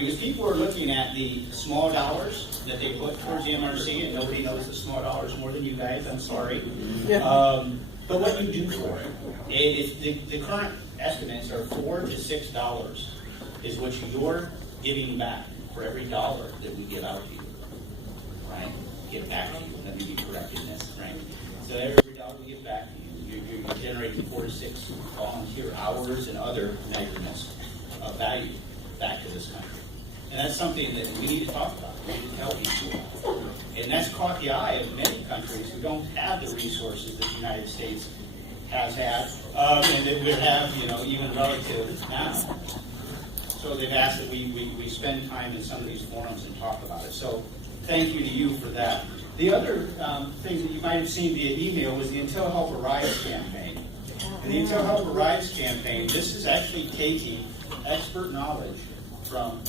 Because people are looking at the small dollars that they put towards the MRC, and nobody knows the small dollars more than you guys, I'm sorry. But what you do for it, the current estimates are $4 to $6 is what you're giving back for every dollar that we give out to you, right? Give back to you, let me be correct in this, right? So every dollar we give back to you, you're generating 4 to 6 volunteer hours and other measurements of value back to this country. And that's something that we need to talk about. We need to tell people about. And that's caught the eye of many countries who don't have the resources that the United States has had, and that would have, even relative now. So they've asked that we spend time in some of these forums and talk about it. So thank you to you for that. The other thing that you might have seen via email was the Until Help Arrives campaign. And the Until Help Arrives campaign, this is actually taking expert knowledge from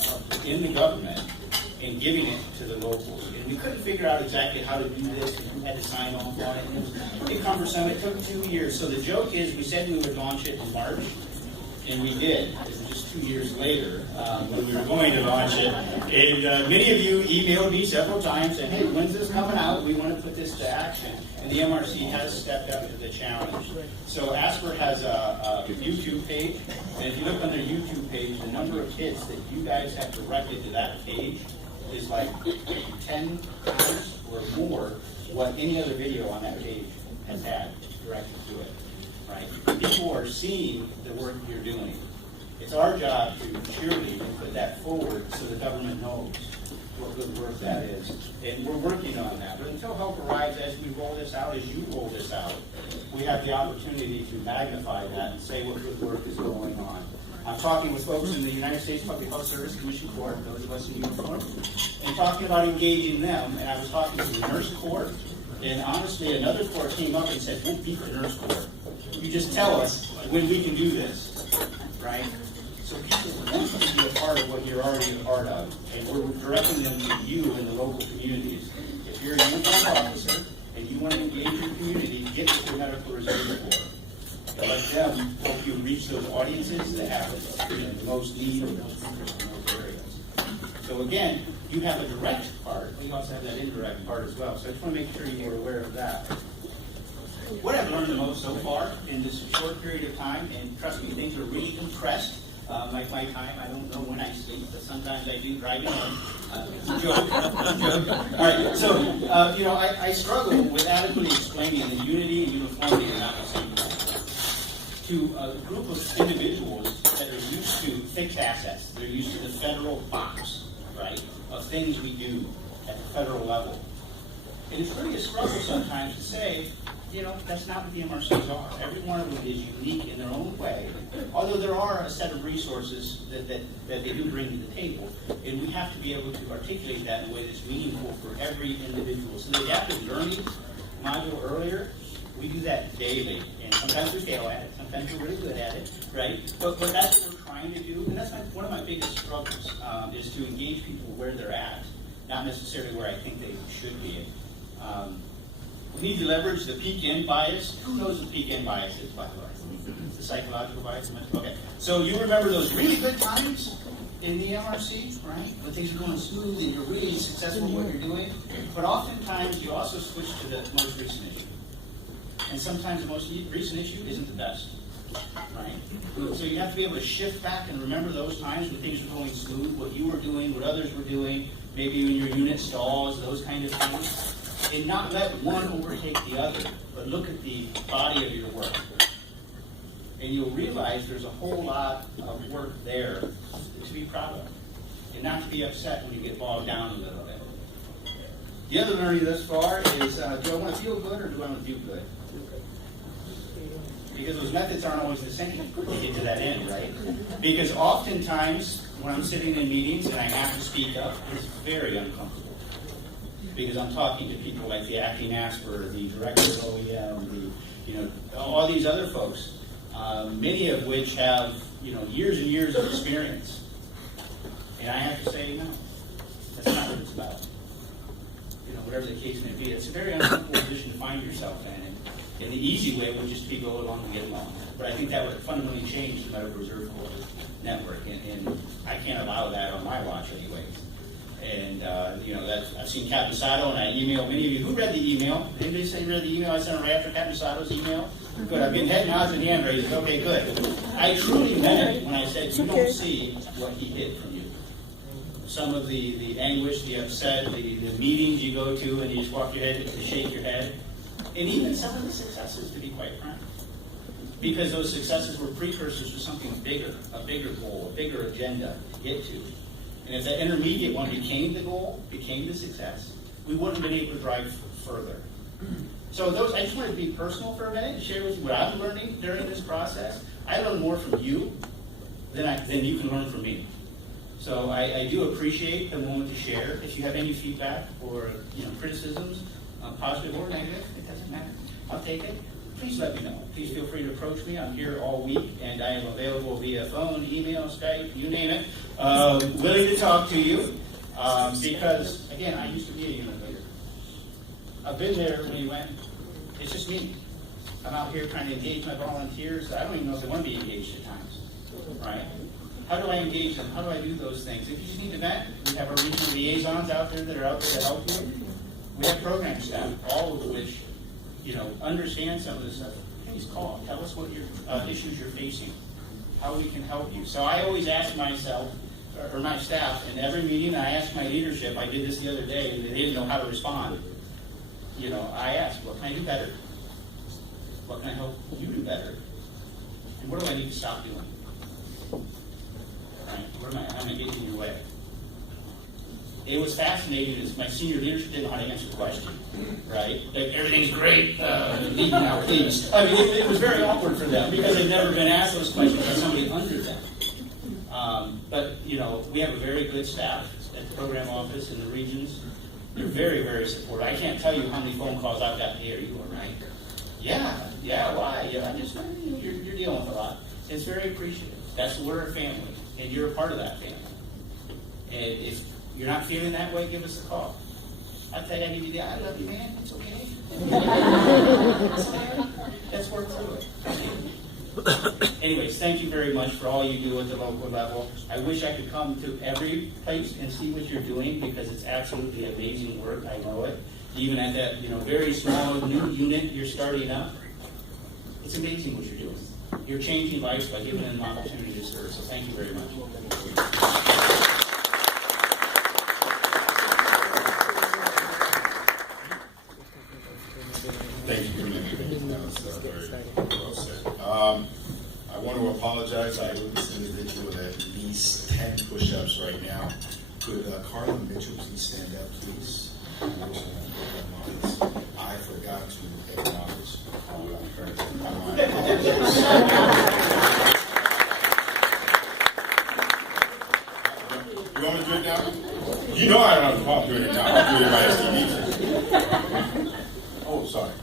in the government and giving it to the locals. And we couldn't figure out exactly how to do this, and who had to sign off on it. And it was pretty cumbersome. It took 2 years. So the joke is we said we would launch it in March, and we did. It was just 2 years later when we were going to launch it. And many of you emailed me several times saying, hey, when's this coming out? We want to put this to action. And the MRC has stepped up to the challenge. So Asper has a YouTube page, and if you look on their YouTube page, the number of hits that you guys have directed to that page is like 10 times or more what any other video on that page has had directed to it. Right? People are seeing the work you're doing. It's our job to cheerlead and put that forward so the government knows what good work that is. And we're working on that. But until help arrives, as we roll this out, as you roll this out, we have the opportunity to magnify that and say what good work is going on. I'm talking with folks in the United States Public Health Service Commission Corps, those of us in uniform, and talking about engaging them. And I was talking to the Nurse Corps, and honestly, another corps came up and said, we'll beat the Nurse Corps. You just tell us when we can do this, right? So people want to be a part of what you're already a part of, and we're directing them to you in the local communities. If you're a uniformed officer and you want to engage your community, get to the Medical Reserve Corps. And let them help you reach those audiences that have the most need in those areas. So again, you have a direct part, but you also have that indirect part as well. So I just want to make sure you are aware of that. What I've learned the most so far in this short period of time, and trust me, things are really compressed. Like my time, I don't know when I sleep, but sometimes I do driving home. It's a joke. All right, so, I struggle with adequately explaining that unity and uniformity are not the same thing to a group of individuals that are used to fixed assets. They're used to the federal box, right, of things we do at the federal level. And it's really a struggle sometimes to say, that's not what the MRCs are. Every one of them is unique in their own way, although there are a set of resources that they do bring to the table, and we have to be able to articulate that in a way that's meaningful for every individual. So the adaptive learning module earlier, we do that daily, and sometimes we fail at it, sometimes we're really good at it, right? But that's what we're trying to do, and that's one of my biggest struggles, is to engage people where they're at, not necessarily where I think they should be. We need to leverage the peak-in bias. Who knows what peak-in bias is, by the way? The psychological bias? Okay. So you remember those really good times in the MRC, right? When things are going smooth and you're really successful in what you're doing. But oftentimes you also switch to the most recent issue. And sometimes the most recent issue isn't the best, right? So you have to be able to shift back and remember those times when things were going smooth, what you were doing, what others were doing, maybe when your unit stalls, those kind of things. And not let one overtake the other, but look at the body of your work. And you'll realize there's a whole lot of work there to be proud of, and not to be upset when you get bogged down a little bit. The other learning thus far is, do I want to feel good or do I want to do good? Because those methods aren't always the same to get to that end, right? Because oftentimes, when I'm sitting in meetings and I have to speak up, it's very uncomfortable. Because I'm talking to people like the acting Asper, the director of OEM, all these other folks, many of which have, years and years of experience. And I have to say, no, that's not what it's about. whatever the case may be. It's a very uncomfortable position to find yourself in. And the easy way would just be go along and get along. But I think that would fundamentally change the Medical Reserve Corps network, and I can't allow that on my watch anyways. And, I've seen CAPT and I emailed many of you. Who read the email? Anybody say read the email I sent right after CAPT email? Good. I've been head nods and hand raises. Okay, good. I truly meant it when I said you don't see what he hid from you. Some of the anguish, the upset, the meetings you go to and you just walk your head to shake your head. And even some of the successes, to be quite frank. Because those successes were precursors to something bigger, a bigger goal, a bigger agenda to get to. And if that intermediate one became the goal, became the success, we wouldn't have been able to drive further. So I just wanted to be personal for a minute and share with you what I'm learning during this process. I learn more from you than you can learn from me. So I do appreciate the moment to share. If you have any feedback or criticisms, positive or negative, it doesn't matter. I'll take it. Please let me know. Please feel free to approach me. I'm here all week, and I am available via phone, email, Skype, you name it. Willing to talk to you because, again, I used to be a unit leader. I've been there when you went. It's just me. I'm out here trying to engage my volunteers. I don't even know if they want to be engaged at times, right? How do I engage them? How do I do those things? If you just need to vent, we have our regional liaisons out there that are out there to help you. We have program staff, all of which, understand some of this stuff. Please call. Tell us what your issues you're facing, how we can help you. So I always ask myself, or my staff, in every meeting, I ask my leadership, I did this the other day, and they didn't know how to respond. I ask, what can I do better? What can I help you do better? And what do I need to stop doing? Right? How am I getting in your way? It was fascinating as my senior leadership didn't know how to answer the question, right? Like, everything's great, lead me now, please. I mean, it was very awkward for them because they've never been asked those questions by somebody under them. But we have a very good staff at the program office in the regions. They're very, very supportive. I can't tell you how many phone calls I've got. Hey, are you all right? Yeah, why? I'm just, you're dealing with a lot. It's very appreciative. We're a family, and you're a part of that family. And if you're not feeling that way, give us a call. I'll tell you, I give you I love you, man. It's okay. Let's work through it. Anyways, thank you very much for all you do at the local level. I wish I could come to every place and see what you're doing because it's absolutely amazing work. I know it. Even at that, very small new unit you're starting up, it's amazing what you're doing. You're changing lives by giving them an opportunity to serve. So thank you very much. Thank you. That was very well said. I want to apologize. I owe this individual at least 10 push-ups right now. Could Carla Mitchell please stand up, please? I forgot to acknowledge. You want me to do it now? You know I don't have to pump doing it now. I'll do it by STD. Oh, sorry.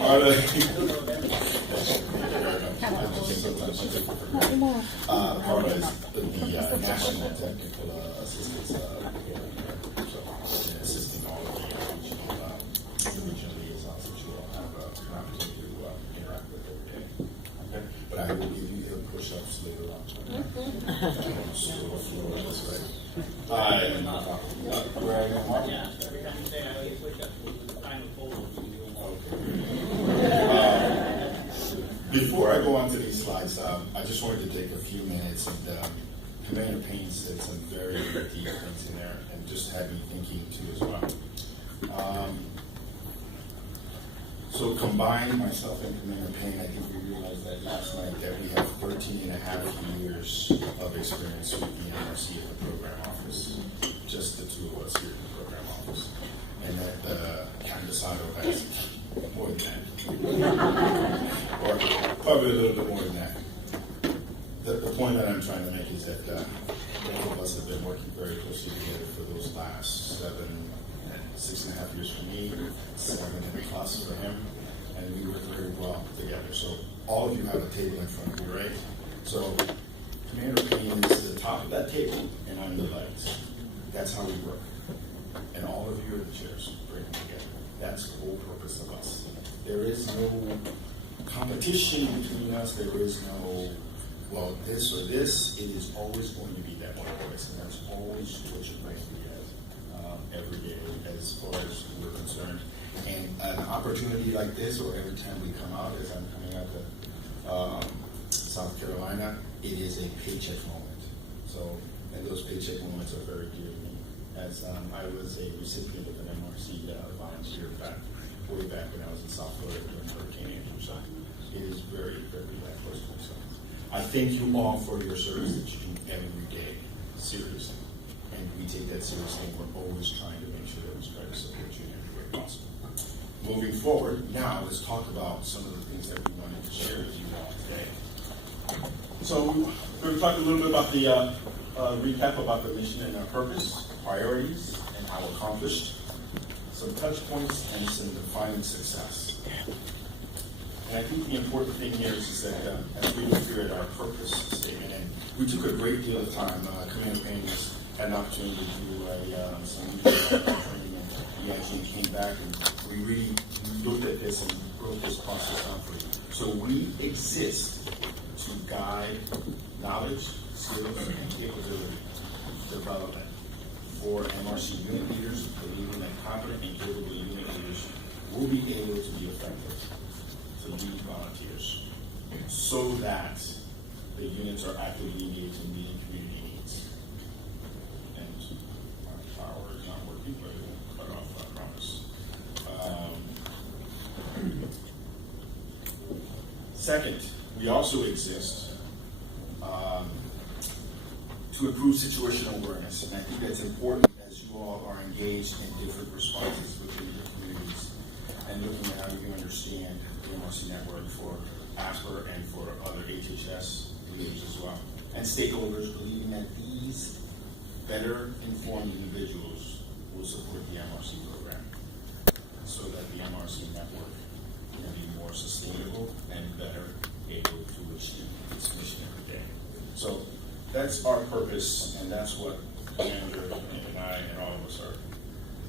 Carla is the National Technical Assistance assisting all of the regional liaisons that you all have an opportunity to interact with every day. Okay? But I will give you the push-ups later on. I am not where I am. Yeah, every time you say I get push-ups, we'll find a folder. Before I go on to these slides, I just wanted to take a few minutes and Commander Payne said some very deep things in there and just had me thinking too as well. So combined, myself and Commander Payne, I think we realized that last night that we have 13 and a half years of experience with the NRC at the program office, just the two of us here in the program office. And that Candesado has more than that. Or probably a little bit more than that. The point that I'm trying to make is that both of us have been working very closely together for those last 6.5 years for me, 7+ for him, and we work very well together. So all of you have a table in front of you, right? So Commander Payne is the top of that table, and I'm the legs. That's how we work. And all of you are the chairs, bring them together. That's the whole purpose of us. There is no competition between us. There is no, well, this or this. It is always going to be that one voice, and that's always what you're going to be at every day as far as we're concerned. And an opportunity like this, or every time we come out, as I'm coming out to South Carolina, it is a paycheck moment. So, and those paycheck moments are very dear to me. As I was a recipient of an MRC volunteer way back when I was in South Florida during Hurricane Andrew. So it is very, very close to me. So I thank you all for your service that you do every day, seriously. And we take that seriously, and we're always trying to make sure that we try to support you in every way possible. Moving forward, now let's talk about some of the things that we wanted to share with you all today. So we're going to talk a little bit about the recap about the mission and our purpose, priorities, and how accomplished, some touch points, and some defining success. And I think the important thing here is that as we look here at our purpose statement, and we took a great deal of time, Commander Payne had an opportunity to do some training, and he actually came back and we really looked at this and broke this process down for you. So we exist to guide knowledge, skills, and capability development for MRC unit leaders, believing that competent and capable unit leaders will be able to be effective to lead volunteers so that the units are actively engaged in meeting community needs. And our power is not working, but it won't cut off, I promise. Second, we also exist to improve situational awareness, and I think that's important as you all are engaged in different responses within your communities and looking at how you understand the MRC network for ASPR and for other HHS leaders as well, and stakeholders believing that these better informed individuals will support the MRC program so that the MRC network can be more sustainable and better able to achieve its mission every day. So that's our purpose, and that's what Commander and I and all of us are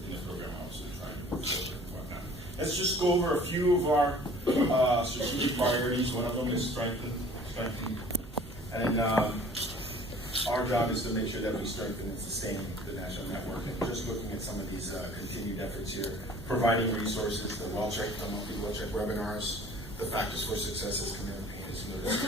in the program office trying to move forward and whatnot. Let's just go over a few of our strategic priorities. One of them is strengthen. And our job is to make sure that we strengthen and sustain the national network. And just looking at some of these continued efforts here, providing resources, the well-check, the monthly well-check webinars, the factors for success, as Commander Payne has noticed.